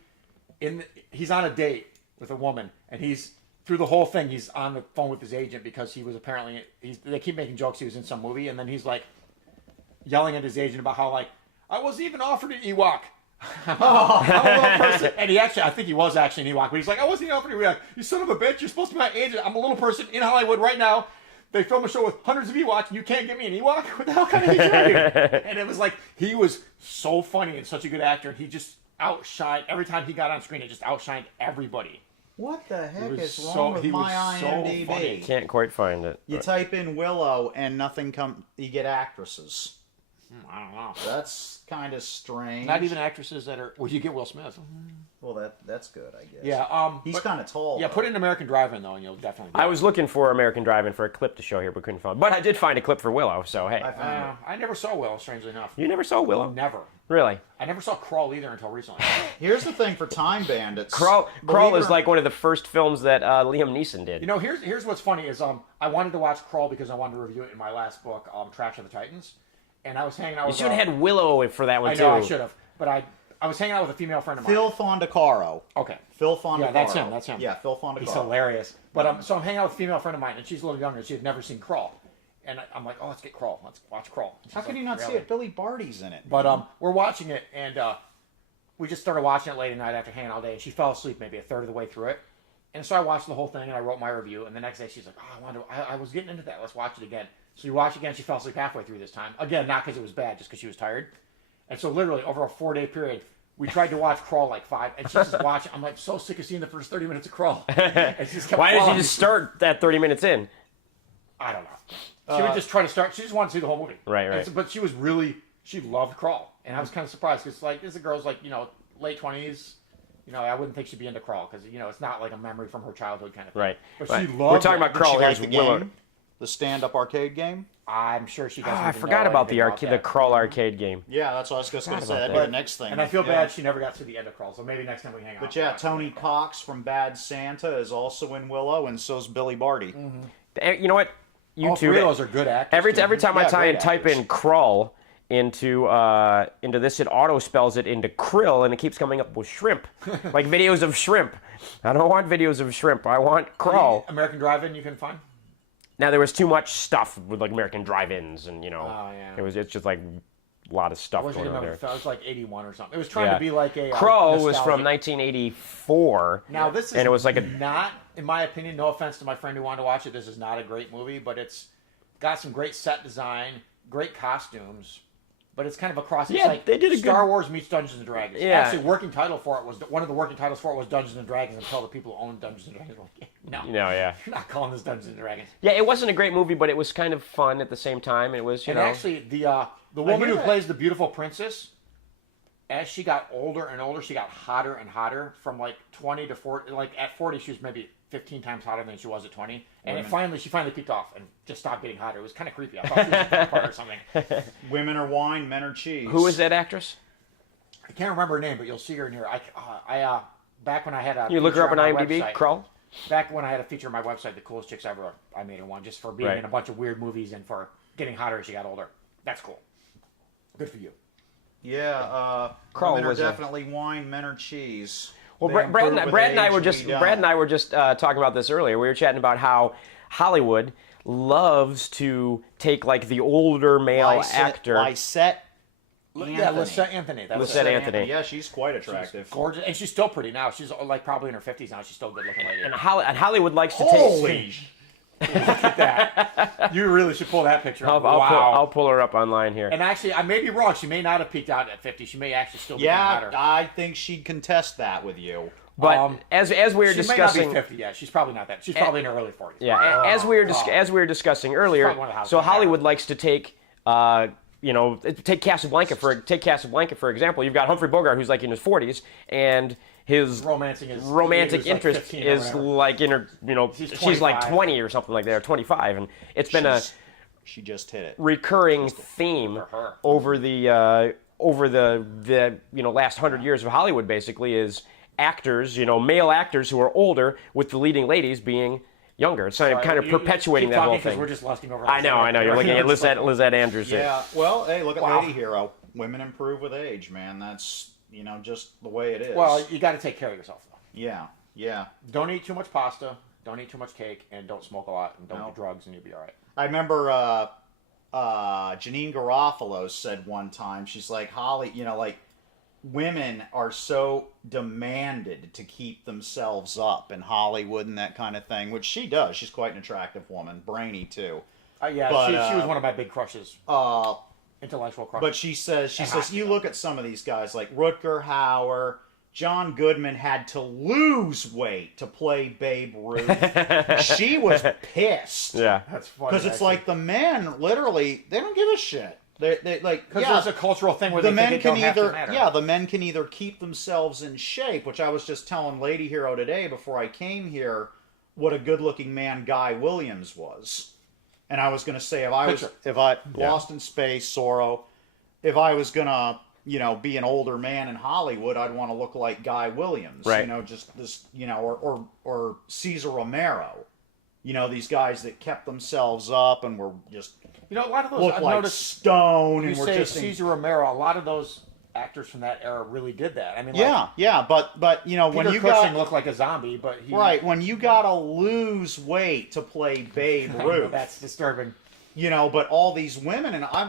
he's on a date with a woman, and he's through the whole thing he's on the phone with his agent because he was apparently they keep making jokes he was in some movie, and then he's like yelling at his agent about how like I wasn't even offered an Ewok. I'm a little person, and I think he was actually an Ewok, but he's like, I wasn't even offered an Ewok. You son of a bitch! You're supposed to be my agent. I'm a little person in Hollywood right now. They film a show with hundreds of Ewoks, and you can't get me an Ewok? What the hell kind of agent are you? And it was like he was so funny and such a good actor, and he just outshined every time he got on screen. It just outshined everybody. What the heck was is wrong so- with he my was so IMDb? funny. Can't quite find it. You but- type in Willow and nothing you get actresses. I don't know. That's kind of strange. Not even actresses that are. Well, you get Will Smith. Well, that's good, I guess. Yeah. He's but- kind of tall. Yeah, though. put in American Drive-In though, and you'll definitely. I was looking for American Drive-In for a clip to show here, but couldn't find it. But I did find a clip for Willow, so hey. I found it. I never saw Will, strangely enough. You never saw Willow? Never. Really? I never saw Crawl either until recently. Here's the thing for Time Bandits. Crawl Believe it is or- like one of the first films that Liam Neeson did. You know, here's what's funny is I wanted to watch Crawl because I wanted to review it in my last book, Trash of the Titans, and I was hanging out You with. should have had Willow for that one I too. know I should have, but I was hanging out with a female friend of mine. Phil Fondacaro. Okay. Phil Fondacaro. Yeah, that's him. That's him. Yeah, Phil Fondacaro. He's hilarious. But so I'm hanging out with a female friend of mine, and she's a little younger. She had never seen Crawl, and I'm like, oh, let's get Crawl. Let's watch Crawl. And she's How could like, you not see "Really?" it? Billy Barty's in it. But we're watching it, and we just started watching it late at night after hanging all day, and she fell asleep maybe a third of the way through it. And so I watched the whole thing, and I wrote my review. And the next day, she's like, "Oh, I was getting into that. Let's watch it again." So you watch again. She fell asleep halfway through this time. Again, not because it was bad, just because she was tired. And so literally over a 4-day period, we tried to watch Crawl like 5, and she's just watching. I'm like so sick of seeing the first 30 minutes of Crawl. And she just kept Why did you following just me. start that 30 minutes in? I don't know. She would just try to start. She just wanted to see the whole movie. Right, And right. so- but she loved Crawl, and I was kind of surprised because like this girl's like late 20s. I wouldn't think she'd be into Crawl because it's not like a memory from her childhood kind of thing. Right. But Right. she loved. We're talking about Did Crawl. she like Here's the Willow. game? The stand-up arcade game? I'm sure she doesn't. Oh, I even forgot know about the anything arcade, that. the Crawl arcade game. Yeah, that's what I was just going to say. about That'd be that. the next thing. And I feel Yeah. bad she never got to the end of Crawl, so maybe next time we hang out. But we'll yeah, watch Tony it. Cox from Bad Santa is also in Willow, and so's Billy Barty. You know what? All three of YouTube. those are good actors. Every too. time I Yeah, try great and type actors. in Crawl into this, it auto spells it into krill, and it keeps coming up with shrimp, like videos of shrimp. I don't want videos of shrimp. I want Crawl. American Drive-In you can find. Now there was too much stuff with like American drive-ins, and Oh, yeah. it's just like a lot of stuff I wish I going could on remember. there. It was like 81 or something. It was trying to be like a Crawl was from nostalgic- 1984. Now this is and it was like a not, in my opinion, no offense to my friend who wanted to watch it, this is not a great movie, but it's got some great set design, great costumes, but it's kind of across. It's Yeah, like they did a Star good- Wars meets Dungeons and Dragons. Yeah. Actually, working title for it was one of the working titles for it was Dungeons and Dragons until the people who owned Dungeons and Dragons were like, no, yeah. you're not calling this Dungeons and Dragons. Yeah, it wasn't a great movie, but it was kind of fun at the same time. It was, And actually, the woman who plays the beautiful princess, as she got older and older, she got hotter and hotter from like 20 to 40. Like at 40, she was maybe 15 times hotter than she was at 20. And she finally peaked off and just stopped getting hotter. It was kind of creepy. I thought she was a vampire or something. Women are wine, men are cheese. Who is that actress? I can't remember her name, but you'll see her in here. Back when I had a You look her up feature on my IMDb, website- Crawl? Back when I had a feature on my website, The Coolest Chicks Ever, I made her one just for being Right. in a bunch of weird movies and for getting hotter as she got older. That's cool. Good for you. Yeah, Crawl women are was a- definitely wine, men are cheese. Well, They Brad improve with and I age, were just we don't. Brad and I were just talking about this earlier. We were chatting about how Hollywood loves to take like the older male actor. Lysette Yeah, Anthony. Lysette Anthony. That was Lysette it. Anthony. Yeah, she's quite attractive. Gorgeous, and she's still pretty now. She's like probably in her 50s now. She's still a good looking lady. And Hollywood likes to Holy! take. Look at that. You really should pull that picture up. I'll pull her up online here. And actually, I may be wrong. She may not have peaked out at 50. She may actually still be better. Yeah, I think she'd contest that with you. But as we were discussing, she may not be 50 yet. She's probably not that. She's probably in her early 40s. Yeah, as we were discussing earlier, so Hollywood likes to take take Casablanca for example. You've got Humphrey Bogart, who's like in his 40s, and his romantic interest is like in her, she's like 20 or something like that, or 25, and it's been she just hit it. Recurring theme over the last 100 years of Hollywood, basically, is actors, male actors who are older, with the leading ladies being younger. It's kind of perpetuating that whole thing. We're just lusting over. I know. You're looking at Lizette Andrews. Yeah. Well, hey, look at Lady Hero. Women improve with age, man. That's just the way it is. Well, you got to take care of yourself, though. Yeah. Don't eat too much pasta. Don't eat too much cake, and don't smoke a lot, and don't do drugs, and you'll be all right. I remember Janine Garofalo said one time, she's like, Holly, women are so demanded to keep themselves up in Hollywood and that kind of thing, which she does. She's quite an attractive woman, brainy too. She was one of my big crushes. Intellectual crushes. But she says, you look at some of these guys like Rutger Hauer. John Goodman had to lose weight to play Babe Ruth. She was pissed. Yeah, that's funny. Because it's like the men, literally, they don't give a shit. They like, because there's a cultural thing where the they men think it can don't have to either matter. the men can either keep themselves in shape, which I was just telling Lady Hero today before I came here, what a good-looking man Guy Williams was. And I was going to say, Lost in Space, Zorro, if I was going to, be an older man in Hollywood, I'd want to look like Guy Williams. Right. Just this, or Cesar Romero. These guys that kept themselves up and were just a lot of those look I've like noticed, stone. You and were say just Cesar Romero. A lot of those actors from that era really did that. I mean, but when Peter you Cushing looked like a zombie, but when you gotta lose weight to play Babe Ruth, that's disturbing. But all these women, and I'm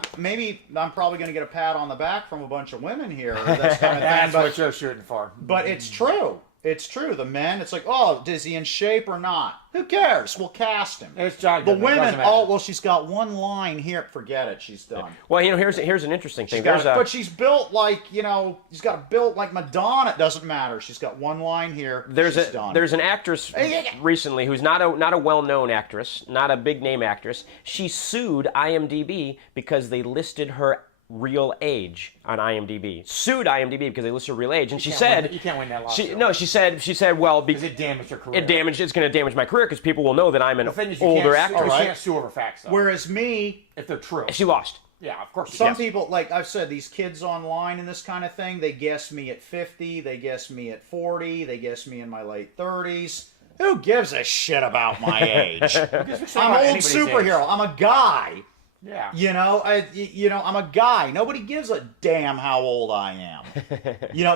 probably going to get a pat on the back from a bunch of women here. That's kind of That's what you're shooting for. But it's true. It's true. The men, it's like, oh, is he in shape or not? Who cares? We'll cast him. It's John The Goodman. women, she's got one line here. Forget it. She's done. Well, here's an interesting thing. But she's built like, she's got built like Madonna. It doesn't matter. She's got one line here. She's done. There's an actress recently who's not a well-known actress, not a big-name actress. She sued IMDb because they listed her real age on IMDb. Sued IMDb because they listed her real age, and she said you can't win that lawsuit. She said, well, because it damaged her career. It's going to damage my career because people will know that I'm an older actress. You can't sue over facts, though. Whereas me, if they're true, she lost. Yeah, of course. Some people, like I've said, these kids online and this kind of thing, they guess me at 50, they guess me at 40, they guess me in my late 30s. Who gives a shit about my age? I'm an old superhero. I'm a guy. Yeah. I'm a guy. Nobody gives a damn how old I am.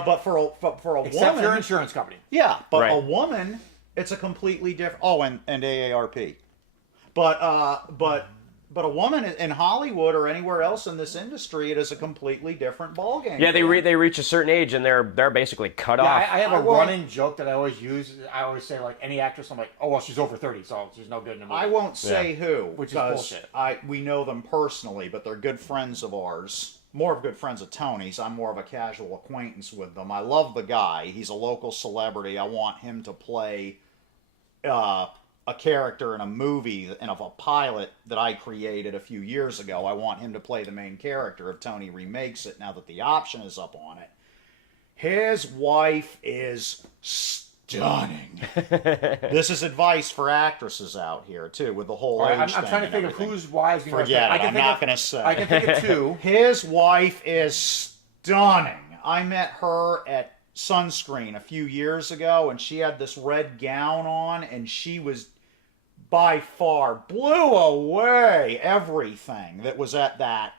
But for a Except woman, for your insurance company. Yeah, but a woman, it's a completely different. Oh, and AARP. But a woman in Hollywood or anywhere else in this industry, it is a completely different ballgame. Yeah, they reach a certain age and they're basically cut off. I have a running joke that I always use. I always say, like, any actress, I'm like, oh, well, she's over 30, so she's no good in a movie. I won't say who, which is bullshit. We know them personally, but they're good friends of ours. More of good friends of Tony's. I'm more of a casual acquaintance with them. I love the guy. He's a local celebrity. I want him to play a character in a movie, and of a pilot that I created a few years ago. I want him to play the main character if Tony remakes it now that the option is up on it. His wife is stunning. This is advice for actresses out here, too, with the whole age thing. I'm trying to think of whose wives... Forget it. I'm not going to say. I can think of two. His wife is stunning. I met her at Sunscreen a few years ago, and she had this red gown on, and she was by far blew away everything that was at that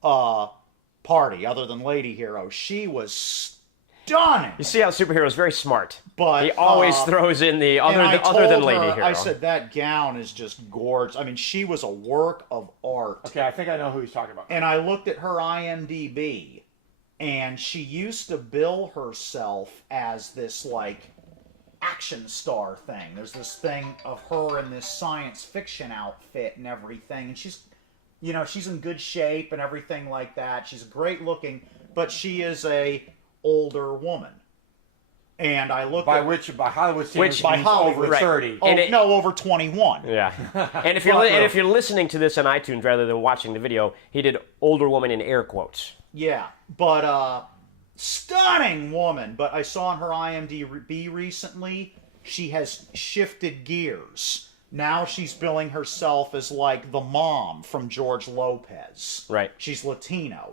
party other than Lady Hero. She was stunning. You see how superhero is very smart, but he always throws in the other than Lady Hero. I said that gown is just gorgeous. I mean, she was a work of art. Okay, I think I know who he's talking about. And I looked at her IMDb, and she used to bill herself as this, like, action star thing. There's this thing of her in this science fiction outfit and everything, and she's in good shape and everything like that. She's great looking, but she is a older woman. And I looked by Hollywood standards, by Hollywood, over 30. Oh, no, over 21. Yeah. And if you're listening to this on iTunes rather than watching the video, he did older woman in air quotes. Yeah, but stunning woman. But I saw on her IMDb recently, she has shifted gears. Now she's billing herself as like the mom from George Lopez. Right. She's Latino.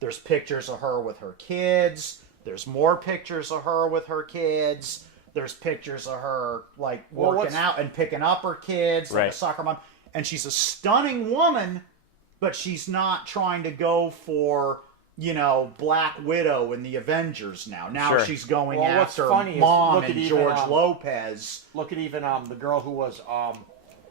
There's pictures of her with her kids. There's more pictures of her with her kids. There's pictures of her like working out and picking up her kids, like a soccer mom. And she's a stunning woman, but she's not trying to go for, Black Widow in the Avengers now. Now she's going after Mom and George Lopez. Look at even the girl who was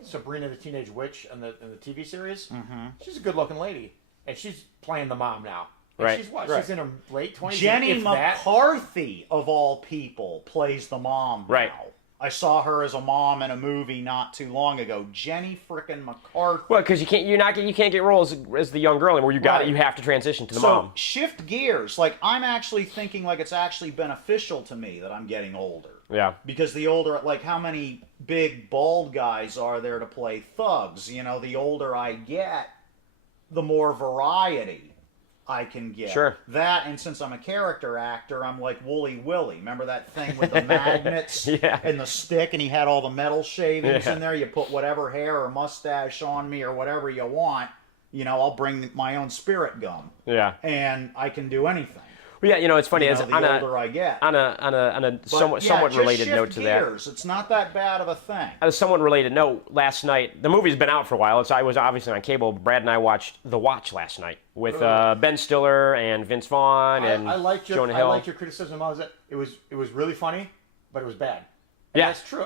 Sabrina the Teenage Witch in the TV series. Mm-hmm. She's a good-looking lady, and she's playing the mom now. And right. She's what? Right. She's in her late 20s. Jenny McCarthy, of all people, plays the mom right. now. I saw her as a mom in a movie not too long ago. Jenny frickin' McCarthy. Well, because you can't get roles as the young girl anymore. You have to transition to the mom. So shift gears. Like I'm actually thinking like it's actually beneficial to me that I'm getting older. Yeah. Because the older, like how many big bald guys are there to play thugs? The older I get, the more variety I can get. Sure. That, and since I'm a character actor, I'm like Wooly Willy. Remember that thing with the magnets and the stick, and he had all the metal shavings in there? You put whatever hair or mustache on me or whatever you want. I'll bring my own spirit gum. Yeah. And I can do anything. Well, yeah, it's funny. The older I get. On a somewhat related note to gears. It's not that bad of a thing. On a somewhat related note, last night, the movie's been out for a while. I was obviously on cable. Brad and I watched The Watch last night with Ben Stiller and Vince Vaughn and Jonah Hill. I liked your criticism of it. It was really funny, but it was bad. And yeah, that's true.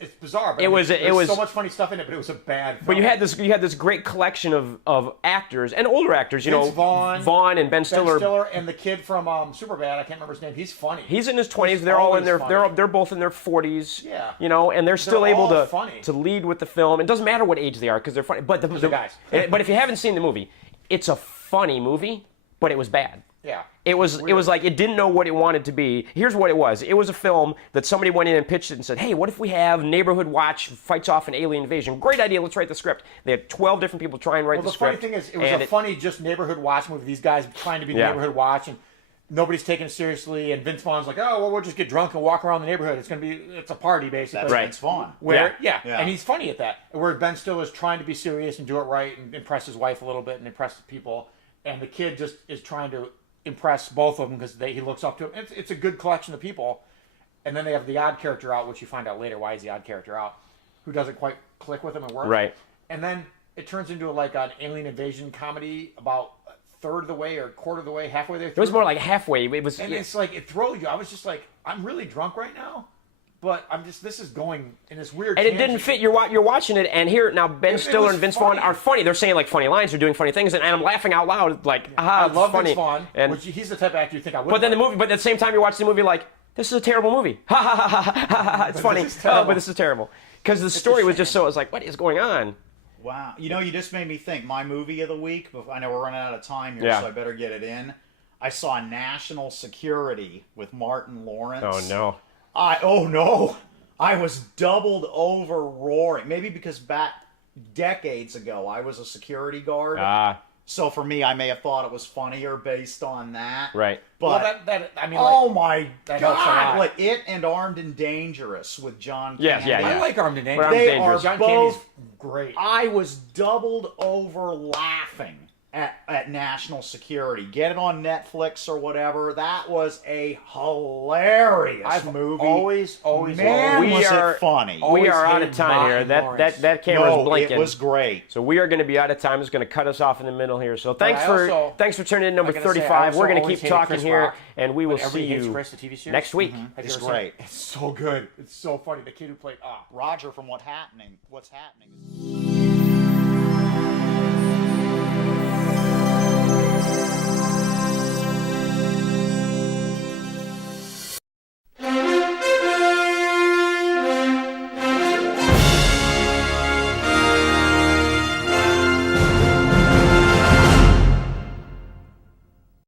It's bizarre. But it was so much funny stuff in it, but it was a bad film. But you had this great collection of actors and older actors. Vince Vaughn and Ben Stiller and the kid from Superbad. I can't remember his name. He's funny. He's in his 20s. They're all in their they're both in their 40s. Yeah. And they're still able funny. to lead with the film. It doesn't matter what age they are because they're funny. But the guys. But if you haven't seen the movie, it's a funny movie, but it was bad. Yeah. It was like it didn't know what it wanted to be. Here's what it was. It was a film that somebody went in and pitched it and said, hey, what if we have Neighborhood Watch fights off an alien invasion? Great idea, let's write the script. They had 12 different people try and write the script. Well, the funny thing is, it was a funny just Neighborhood Watch movie. These guys trying to be Neighborhood Watch, and nobody's taking it seriously, and Vince Vaughn's like, oh, well, we'll just get drunk and walk around the neighborhood. It's a party, basically. That's Vince Vaughn. And he's funny at that. Where Ben Stiller's trying to be serious and do it right and impress his wife a little bit and impress the people, and the kid just is trying to impress both of them because he looks up to him. It's a good collection of people. And then they have the odd character out, which you find out later why is the odd character out, who doesn't quite click with him and work. Right. And then it turns into like an alien invasion comedy about a third of the way or a quarter of the way, halfway there. It was more like halfway. It was, and it's like it throws you. I was just like, I'm really drunk right now, but this is going in this weird. And it didn't fit. You're watching it, and here now Ben Stiller and Vince Vaughn are funny. They're saying like funny lines. They're doing funny things, and I'm laughing out loud like, I love funny. Vince Vaughn, and which he's the type of actor you think I would. But then but at the same time, you're watching the movie like, this is a terrible movie. Ha ha ha ha ha ha. It's funny, but this is terrible because the story was just so. It was like, what is going on? Wow. You just made me think. My movie of the week. I know we're running out of time here, so I better get it in. I saw National Security with Martin Lawrence. Oh no. Oh no. I was doubled over roaring. Maybe because back decades ago I was a security guard. So for me, I may have thought it was funnier based on that. Right. But well, my God! Like it and Armed and Dangerous with John Candy. Yeah. I like Armed and Dangerous. They are John both Candy's great. I was doubled over laughing at National Security. Get it on Netflix or whatever. That was a hilarious movie. Always Man, was it funny. We are out of time here. That camera's blinking. It was great. So we are going to be out of time. It's going to cut us off in the middle here. So thanks for tuning in number 35. We're going to keep talking here, and we will see you next week. It's great. It's so good. It's so funny. The kid who played Roger from What's Happening.